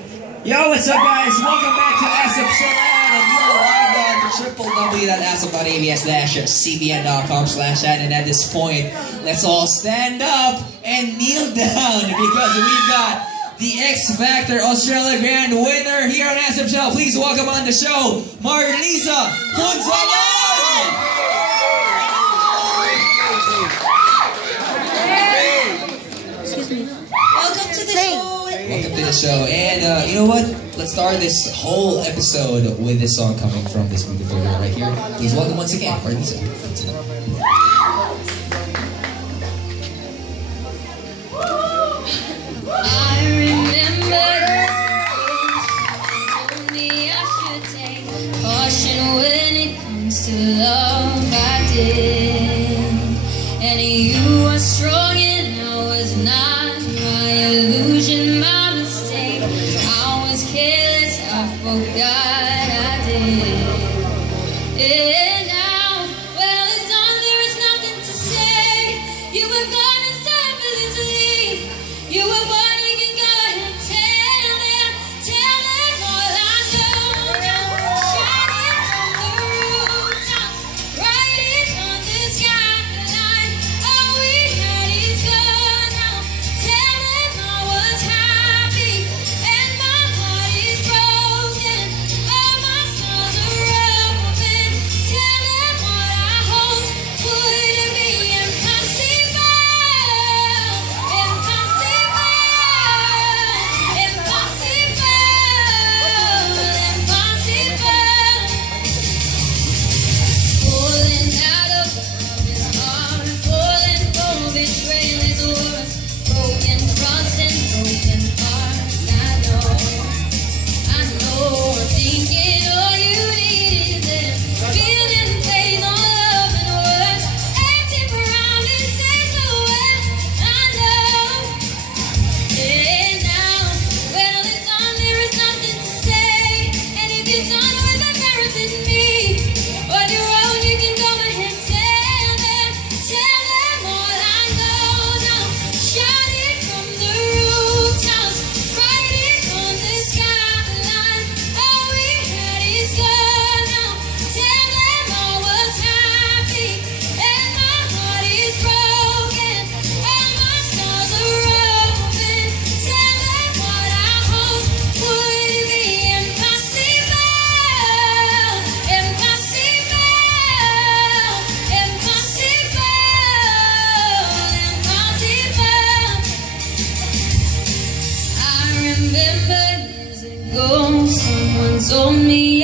Yo, what's up, guys? Welcome back to ASAP Showdown, and you're live on www.asaparabias-cbn.com/ad. And at this point, let's all stand up and kneel down because we've got the X Factor Australia Grand winner here on ASAP Show. Please welcome on the show, Marlisa Punzalan! Welcome to the show. Welcome to the show. And you know what? Let's start this whole episode with this song coming from this beautiful girl right here. Please welcome once again, Marlisa. I remember told me I should take caution when it comes to love. I did, and you were strong and I was not. My illusion, my mistake. I was careless, I forgot I did. And now, well, it's done, there is nothing to say. You have gone and stepped fearlessly. You have won, you can go and tell them all I know. Shout it from the rooftops, write it on the skyline. All we had is gone now. Tell them I was happy and my heart is broken. All my scars are open. Tell them what I hoped would be impossible. Pulling out of love is hard. Pulling for betrayal is worse. Broken trust and broken hearts. I know. Thinking all you need is this. Feeling pain on love and words. Empty promises, but when I know. And now, well, it's done, there is nothing to say. And if you're done with the parents in me, on your own, you can go ahead, tell them all I know now. Shout it from the rooftops, write it on the skyline. All we had is gone now. Tell them I was happy and my heart is broken. All my scars are open. Tell them what I hoped would be impossible. I remember years ago, someone told me